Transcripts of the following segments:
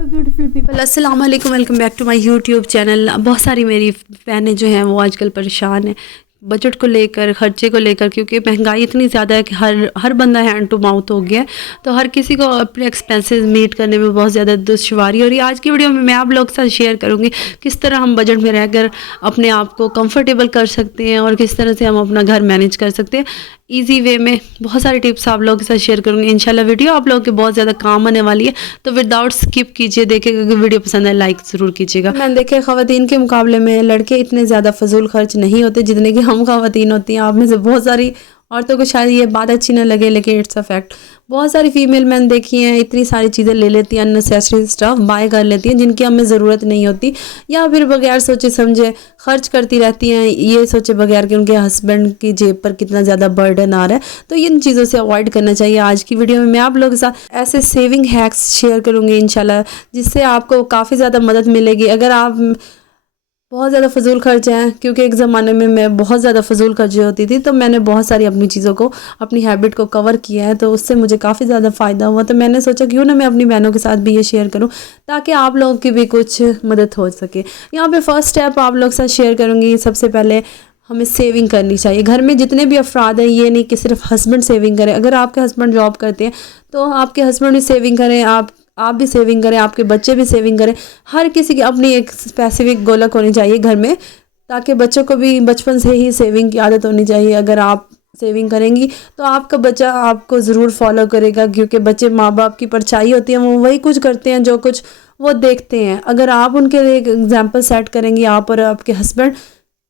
Hello beautiful people, अस्सलाम वालेकुम, welcome back to my YouTube channel. बहुत सारी मेरी बहनें जो हैं वो आजकल परेशान हैं बजट को लेकर, ख़र्चे को लेकर, क्योंकि महंगाई इतनी ज़्यादा है कि हर बंदा हैंड टू माउथ हो गया है। तो हर किसी को अपने एक्सपेंसेस मीट करने में बहुत ज़्यादा दुश्वारी हो रही है। आज की वीडियो में मैं आप लोग के साथ शेयर करूँगी किस तरह हम बजट में रहकर अपने आप को कंफर्टेबल कर सकते हैं और किस तरह से हम अपना घर मैनेज कर सकते हैं ईजी वे में। बहुत सारे टिप्स आप लोगों के साथ शेयर करूँगी इंशाल्लाह। वीडियो आप लोगों के बहुत ज़्यादा काम आने वाली है, तो विदाउट स्किप कीजिए, देखिएगा। अगर वीडियो पसंद है लाइक ज़रूर कीजिएगा। मैंने देखे ख़वातीन के मुकाबले में लड़के इतने ज़्यादा फजूल खर्च नहीं होते जितने कि हम ख़वातीन होती हैं। आप में से बहुत सारी औरतों को शायद ये बात अच्छी ना लगे, लेकिन इट्स अ फैक्ट। बहुत सारी फीमेल मैंने देखी हैं इतनी सारी चीज़ें ले लेती हैं, अननेसेसरी स्टफ बाय कर लेती हैं जिनकी हमें ज़रूरत नहीं होती, या फिर बगैर सोचे समझे खर्च करती रहती हैं, ये सोचे बगैर कि उनके हस्बैंड की जेब पर कितना ज़्यादा बर्डन आ रहा है। तो इन चीज़ों से अवॉइड करना चाहिए। आज की वीडियो में मैं आप लोगों के साथ ऐसे सेविंग हैक्स शेयर करूँगी इंशाल्लाह, जिससे आपको काफ़ी ज़्यादा मदद मिलेगी। अगर आप बहुत ज़्यादा फजूल खर्चे हैं, क्योंकि एक ज़माने में मैं बहुत ज़्यादा फजूल खर्चे होती थी, तो मैंने बहुत सारी अपनी चीज़ों को, अपनी हैबिट को कवर किया है, तो उससे मुझे काफ़ी ज़्यादा फ़ायदा हुआ। तो मैंने सोचा क्यों ना मैं अपनी बहनों के साथ भी ये शेयर करूं, ताकि आप लोगों की भी कुछ मदद हो सके। यहाँ पे फर्स्ट स्टेप आप लोग के साथ शेयर करूँगी। सबसे पहले हमें सेविंग करनी चाहिए। घर में जितने भी अफराद हैं, ये नहीं कि सिर्फ हस्बैंड सेविंग करें। अगर आपके हस्बैंड जॉब करते हैं तो आपके हस्बैंड भी सेविंग करें, आप भी सेविंग करें, आपके बच्चे भी सेविंग करें। हर किसी की अपनी एक स्पेसिफिक गोलक होनी चाहिए घर में, ताकि बच्चों को भी बचपन से ही सेविंग की आदत होनी चाहिए। अगर आप सेविंग करेंगी तो आपका बच्चा आपको ज़रूर फॉलो करेगा, क्योंकि बच्चे माँ बाप की परछाई होती है। वो वही कुछ करते हैं जो कुछ वो देखते हैं। अगर आप उनके लिए एक एग्जाम्पल सेट करेंगी, आप और आपके हस्बैंड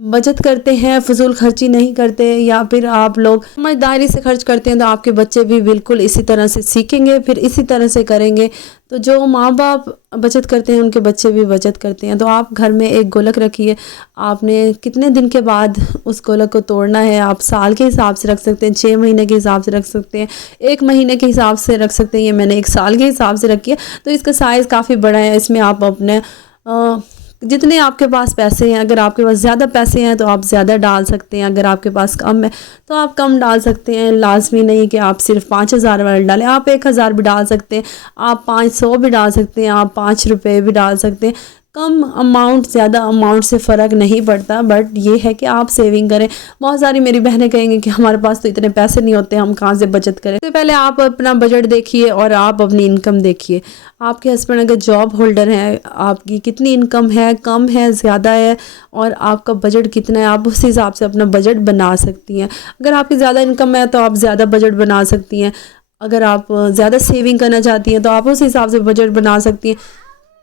बचत करते हैं, फजूल खर्ची नहीं करते, या फिर आप लोग समझदारी से खर्च करते हैं, तो आपके बच्चे भी बिल्कुल इसी तरह से सीखेंगे, फिर इसी तरह से करेंगे। तो जो माँ बाप बचत करते हैं उनके बच्चे भी बचत करते हैं। तो आप घर में एक गोलक रखिए। आपने कितने दिन के बाद उस गोलक को तोड़ना है, आप साल के हिसाब से रख सकते हैं, 6 महीने के हिसाब से रख सकते हैं, 1 महीने के हिसाब से रख सकते हैं। ये मैंने 1 साल के हिसाब से रखी है, तो इसका साइज़ काफ़ी बड़ा है। इसमें आप अपने जितने आपके पास पैसे हैं, अगर आपके पास ज़्यादा पैसे हैं तो आप ज़्यादा डाल सकते हैं, अगर आपके पास कम है तो आप कम डाल सकते हैं। लाजमी नहीं कि आप सिर्फ 5,000 वाला डालें, आप 1,000 भी डाल सकते हैं, आप 500 भी डाल सकते हैं, आप 5 रुपये भी डाल सकते हैं। कम अमाउंट ज़्यादा अमाउंट से फ़र्क नहीं पड़ता, बट ये है कि आप सेविंग करें। बहुत सारी मेरी बहनें कहेंगी कि हमारे पास तो इतने पैसे नहीं होते, हम कहाँ से बचत करें। तो पहले आप अपना बजट देखिए और आप अपनी इनकम देखिए। आपके हस्बैंड अगर जॉब होल्डर हैं, आपकी कितनी इनकम है, कम है, ज़्यादा है, और आपका बजट कितना है, आप उस हिसाब से अपना बजट बना सकती हैं। अगर आपकी ज़्यादा इनकम है तो आप ज़्यादा बजट बना सकती हैं। अगर आप ज़्यादा सेविंग करना चाहती हैं तो आप उस हिसाब से बजट बना सकती हैं।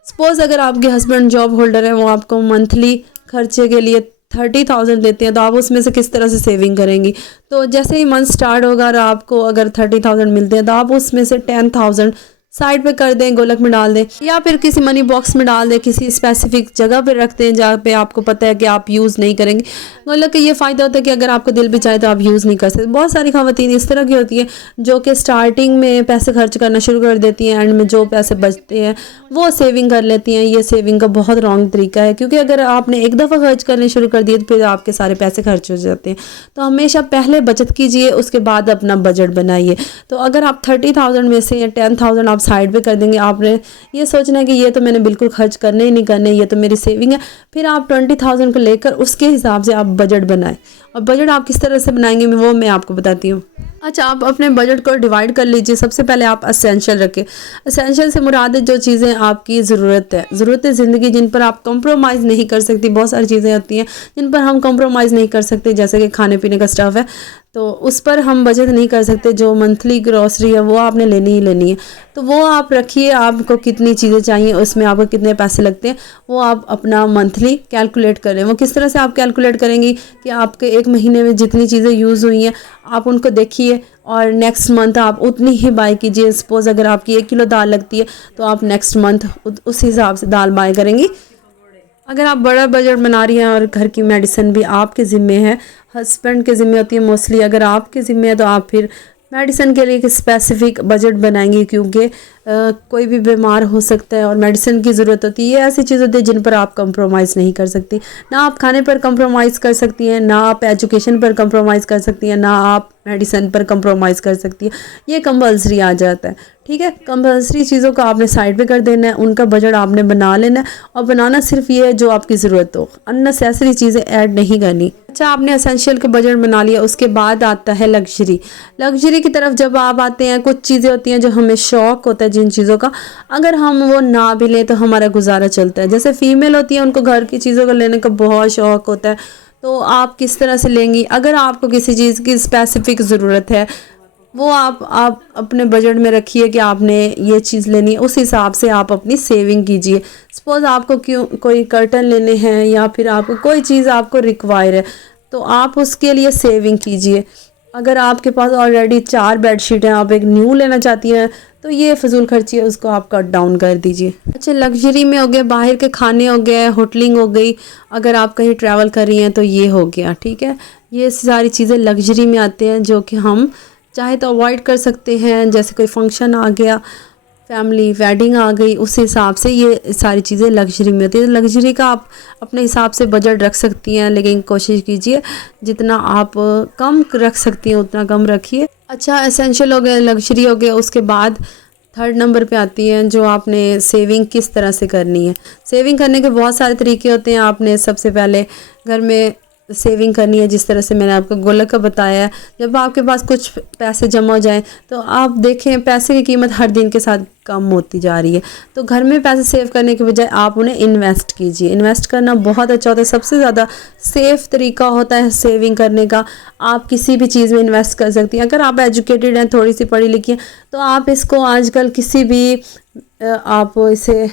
सपोज़ अगर आपके हस्बैंड जॉब होल्डर है, वो आपको मंथली खर्चे के लिए 30,000 देते हैं, तो आप उसमें से किस तरह से सेविंग करेंगी। तो जैसे ही मंथ स्टार्ट होगा और आपको अगर 30,000 मिलते हैं, तो आप उसमें से 10,000 साइड पे कर दें, गोलक में डाल दें, या फिर किसी मनी बॉक्स में डाल दें, किसी स्पेसिफिक जगह पे रख दें जहाँ पे आपको पता है कि आप यूज़ नहीं करेंगे। गोलक का ये फ़ायदा होता है कि अगर आपको दिल भी चाहे तो आप यूज़ नहीं कर सकते। बहुत सारी ख़वातीन इस तरह की होती है जो कि स्टार्टिंग में पैसे खर्च करना शुरू कर देती हैं, एंड में जो पैसे बचते हैं वो सेविंग कर लेती हैं। ये सेविंग का बहुत रॉन्ग तरीका है, क्योंकि अगर आपने एक दफ़ा खर्च करने शुरू कर दिए तो फिर आपके सारे पैसे खर्च हो जाते हैं। तो हमेशा पहले बचत कीजिए, उसके बाद अपना बजट बनाइए। तो अगर आप 30,000 में से 10,000 आप साइड पे कर देंगे, आपने ये सोचना है कि ये तो मैंने बिल्कुल खर्च करने ही नहीं करने, ये तो मेरी सेविंग है। फिर आप 20,000 को लेकर उसके हिसाब से आप बजट बनाएं। और बजट आप किस तरह से बनाएंगे वो मैं आपको बताती हूँ। अच्छा, आप अपने बजट को डिवाइड कर लीजिए। सबसे पहले आप एसेंशियल रखें। एसेंशियल से मुराद है जो चीज़ें आपकी ज़रूरत है ज़िंदगी, जिन पर आप कंप्रोमाइज़ नहीं कर सकती। बहुत सारी चीज़ें होती हैं जिन पर हम कंप्रोमाइज़ नहीं कर सकते, जैसे कि खाने पीने का स्टफ़ है, तो उस पर हम बचत नहीं कर सकते। जो मंथली ग्रॉसरी है वो आपने लेनी ही लेनी है, तो वो आप रखिए। आपको कितनी चीज़ें चाहिए, उसमें आपको कितने पैसे लगते हैं, वो आप अपना मंथली कैलकुलेट करें। वो किस तरह से आप कैलकुलेट करेंगी कि आपके 1 महीने में जितनी चीज़ें यूज़ हुई हैं आप उनको देखिए, और नेक्स्ट मंथ आप उतनी ही बाय कीजिए। सपोज़ अगर आपकी 1 किलो दाल लगती है तो आप नेक्स्ट मंथ उस हिसाब से दाल बाय करेंगी। अगर आप बड़ा बजट बना रही हैं और घर की मेडिसिन भी आपके ज़िम्मे है, हस्बैंड के ज़िम्मे होती है मोस्टली, अगर आपके ज़िम्मे है तो आप फिर मेडिसिन के लिए एक स्पेसिफिक बजट बनाएंगे, क्योंकि कोई भी बीमार हो सकता है और मेडिसिन की ज़रूरत होती है। ये ऐसी चीज़ होती है जिन पर आप कंप्रोमाइज़ नहीं कर सकती। ना आप खाने पर कंप्रोमाइज़ कर सकती हैं, ना आप एजुकेशन पर कंप्रोमाइज़ कर सकती हैं, ना आप मेडिसिन पर कंप्रोमाइज़ कर सकती है। ये कंपल्सरी आ जाता है। ठीक है, कंपल्सरी चीज़ों को आपने साइड पे कर देना है, उनका बजट आपने बना लेना है, और बनाना सिर्फ ये है जो आपकी ज़रूरत हो, अननेसेसरी चीज़ें ऐड नहीं करनी। अच्छा, आपने एसेंशियल का बजट बना लिया, उसके बाद आता है लग्जरी। लग्जरी की तरफ जब आप आते हैं, कुछ चीज़ें होती हैं जो हमें शौक़ होता है जिन चीज़ों का, अगर हम वो ना भी लें तो हमारा गुजारा चलता है। जैसे फ़ीमेल होती है, उनको घर की चीज़ों को लेने का बहुत शौक़ होता है, तो आप किस तरह से लेंगी? अगर आपको किसी चीज़ की स्पेसिफिक ज़रूरत है, वो आप अपने बजट में रखिए कि आपने ये चीज़ लेनी है, उस हिसाब से आप अपनी सेविंग कीजिए। सपोज़ आपको कोई कर्टन लेने हैं या फिर आपको कोई चीज़ आपको रिक्वायर है, तो आप उसके लिए सेविंग कीजिए। अगर आपके पास ऑलरेडी 4 बेडशीट हैं, आप एक न्यू लेना चाहती हैं, तो ये फजूल खर्ची है, उसको आप कट डाउन कर दीजिए। अच्छा, लग्जरी में हो गया, बाहर के खाने हो गए, होटलिंग हो गई, अगर आप कहीं ट्रैवल कर रही हैं तो ये हो गया। ठीक है, ये सारी चीज़ें लग्जरी में आते हैं, जो कि हम चाहे तो अवॉइड कर सकते हैं। जैसे कोई फंक्शन आ गया, फैमिली वेडिंग आ गई, उस हिसाब से ये सारी चीज़ें लग्जरी में होती है। लग्जरी का आप अपने हिसाब से बजट रख सकती हैं, लेकिन कोशिश कीजिए जितना आप कम रख सकती हैं उतना कम रखिए। अच्छा, एसेंशियल हो गया, लग्जरी हो गया, उसके बाद थर्ड नंबर पे आती है जो आपने सेविंग किस तरह से करनी है। सेविंग करने के बहुत सारे तरीके होते हैं। आपने सबसे पहले घर में सेविंग करनी है, जिस तरह से मैंने आपको गुल्लक का बताया है। जब आपके पास कुछ पैसे जमा हो जाएं, तो आप देखें पैसे की कीमत हर दिन के साथ कम होती जा रही है, तो घर में पैसे सेव करने के बजाय आप उन्हें इन्वेस्ट कीजिए। इन्वेस्ट करना बहुत अच्छा होता है, सबसे ज़्यादा सेफ़ तरीका होता है सेविंग करने का। आप किसी भी चीज़ में इन्वेस्ट कर सकती हैं। अगर आप एजुकेटेड हैं, थोड़ी सी पढ़ी लिखी हैं, तो आप इसको आजकल किसी भी आप इसे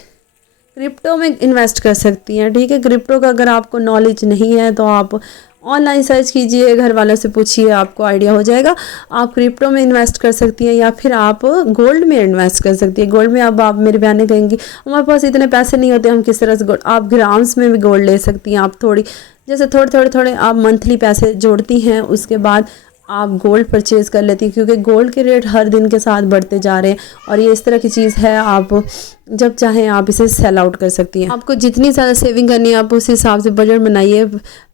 क्रिप्टो में इन्वेस्ट कर सकती हैं। ठीक है, क्रिप्टो का अगर आपको नॉलेज नहीं है तो आप ऑनलाइन सर्च कीजिए, घर वालों से पूछिए, आपको आइडिया हो जाएगा। आप क्रिप्टो में इन्वेस्ट कर सकती हैं, या फिर आप गोल्ड में इन्वेस्ट कर सकती हैं। गोल्ड में अब आप मेरी बहनें कहेंगी हमारे पास इतने पैसे नहीं होते, हम किस तरह से गोल्ड, आप ग्राम्स में भी गोल्ड ले सकती हैं। आप जैसे थोड़े आप मंथली पैसे जोड़ती हैं, उसके बाद आप गोल्ड परचेज़ कर लेती हैं, क्योंकि गोल्ड के रेट हर दिन के साथ बढ़ते जा रहे हैं, और ये इस तरह की चीज़ है, आप जब चाहें आप इसे सेल आउट कर सकती हैं। आपको जितनी ज़्यादा सेविंग करनी है आप उस हिसाब से बजट बनाइए।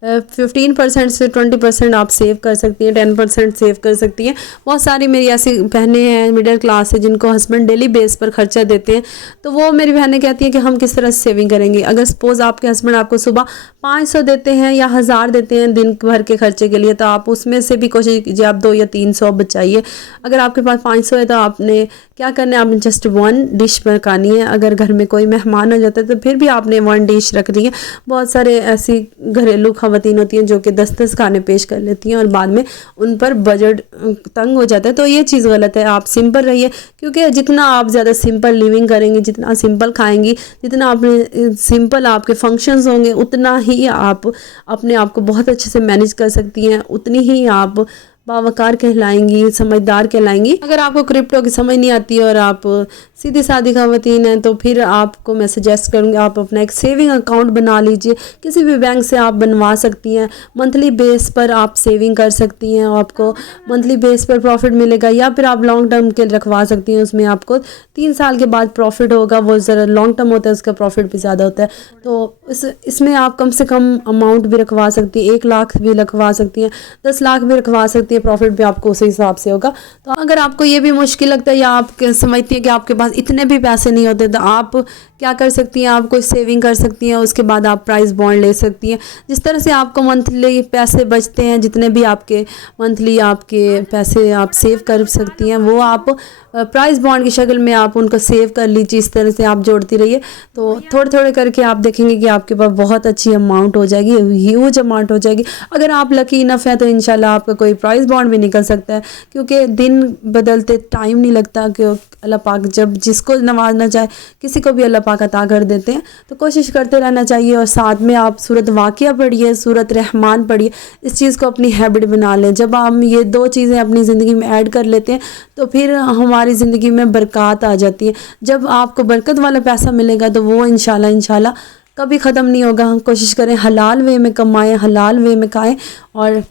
15% से 20% आप सेव कर सकती हैं, 10% सेव कर सकती हैं। बहुत सारी मेरी ऐसी बहनें हैं मिडिल क्लास है, जिनको हस्बैंड डेली बेस पर खर्चा देते हैं, तो वो मेरी बहनें कहती हैं कि हम किस तरह से सेविंग करेंगे। अगर सपोज़ आपके हस्बैंड आपको सुबह 500 देते हैं या 1000 देते हैं दिन भर के खर्चे के लिए, तो आप उसमें से भी कोशिश कीजिए आप 2 या 300 बचाइए। अगर आपके पास 500 है, तो आपने क्या करना है, आपने जस्ट 1 डिश पकानी है। अगर घर में कोई मेहमान आ जाता है तो फिर भी आपने 1 डिश रखनी है। बहुत सारे ऐसी घरेलू ख़वातीन होती हैं जो कि 10-10 खाने पेश कर लेती हैं, और बाद में उन पर बजट तंग हो जाता है, तो ये चीज़ गलत है। आप सिंपल रहिए, क्योंकि जितना आप ज़्यादा सिंपल लिविंग करेंगी, जितना सिंपल खाएंगी, जितना आपने सिंपल आपके फंक्शंस होंगे, उतना ही आप अपने आप को बहुत अच्छे से मैनेज कर सकती हैं, उतनी ही आप बावकार कहलाएंगी, समझदार कहलाएंगी। अगर आपको क्रिप्टो की समझ नहीं आती और आप सीधी सादी ख़वातीन हैं, तो फिर आपको मैं सजेस्ट करूँगी आप अपना एक सेविंग अकाउंट बना लीजिए। किसी भी बैंक से आप बनवा सकती हैं, मंथली बेस पर आप सेविंग कर सकती हैं, आपको मंथली बेस पर प्रॉफिट मिलेगा, या फिर आप लॉन्ग टर्म के रखवा सकती हैं। उसमें आपको 3 साल के बाद प्रॉफिट होगा, वो ज़रा लॉन्ग टर्म होता है, उसका प्रॉफिट भी ज़्यादा होता है। तो इसमें आप कम से कम अमाउंट भी रखवा सकती हैं, 1 लाख भी रखवा सकती हैं, 10 लाख भी रखवा सकती हैं, प्रॉफिट भी आपको उसी हिसाब से होगा। तो अगर आपको ये भी मुश्किल लगता है, या आप समझती हैं कि आपके पास इतने भी पैसे नहीं होते, तो आप क्या कर सकती हैं, आप कोई सेविंग कर सकती हैं, उसके बाद आप प्राइस बॉन्ड ले सकती हैं। जिस तरह से आपको मंथली पैसे बचते हैं, जितने भी आपके मंथली आपके पैसे आप सेव कर सकती हैं, वो आप प्राइस बॉन्ड की शक्ल में आप उनको सेव कर लीजिए। इस तरह से आप जोड़ती रहिए, तो थोड़े करके आप देखेंगे कि आपके पास बहुत अच्छी अमाउंट हो जाएगी, ह्यूज अमाउंट हो जाएगी। अगर आप लकी इनफ है तो इंशाल्लाह आपका कोई प्राइस बॉन्ड भी निकल सकता है, क्योंकि दिन बदलते टाइम नहीं लगता, कि अल्लाह पाक जब जिसको नवाजना चाहे किसी को भी अल्लाह पाक अता कर देते हैं। तो कोशिश करते रहना चाहिए, और साथ में आप सूरत वाक़िया पढ़िए, सूरत रहमान पढ़िए, इस चीज़ को अपनी हैबिट बना लें। जब हम ये 2 चीज़ें अपनी ज़िंदगी में ऐड कर लेते हैं, तो फिर हमारी ज़िंदगी में बरक़ात आ जाती है। जब आपको बरकत वाला पैसा मिलेगा, तो वो इंशाल्लाह कभी ख़त्म नहीं होगा। हम कोशिश करें हलाल वे में कमाएं, हलाल वे में खाएं, और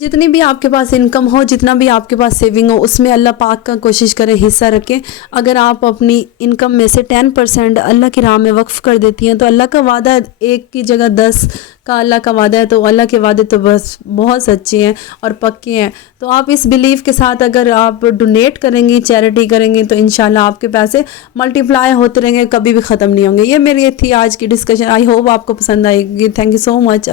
जितनी भी आपके पास इनकम हो, जितना भी आपके पास सेविंग हो, उसमें अल्लाह पाक का कोशिश करें हिस्सा रखें। अगर आप अपनी इनकम में से 10% अल्लाह की राह में वक्फ़ कर देती हैं तो अल्लाह का वादा है, एक की जगह 10 का अल्लाह का वादा है। तो अल्लाह के वादे तो बस बहुत सच्चे हैं और पक्के हैं। तो आप इस बिलीव के साथ अगर आप डोनेट करेंगी, चैरिटी करेंगी, तो इंशाल्लाह आपके पैसे मल्टीप्लाई होते रहेंगे, कभी भी ख़त्म नहीं होंगे। ये मेरी थी आज की डिस्कशन। आई होप आपको पसंद आएगी। Thank you so much.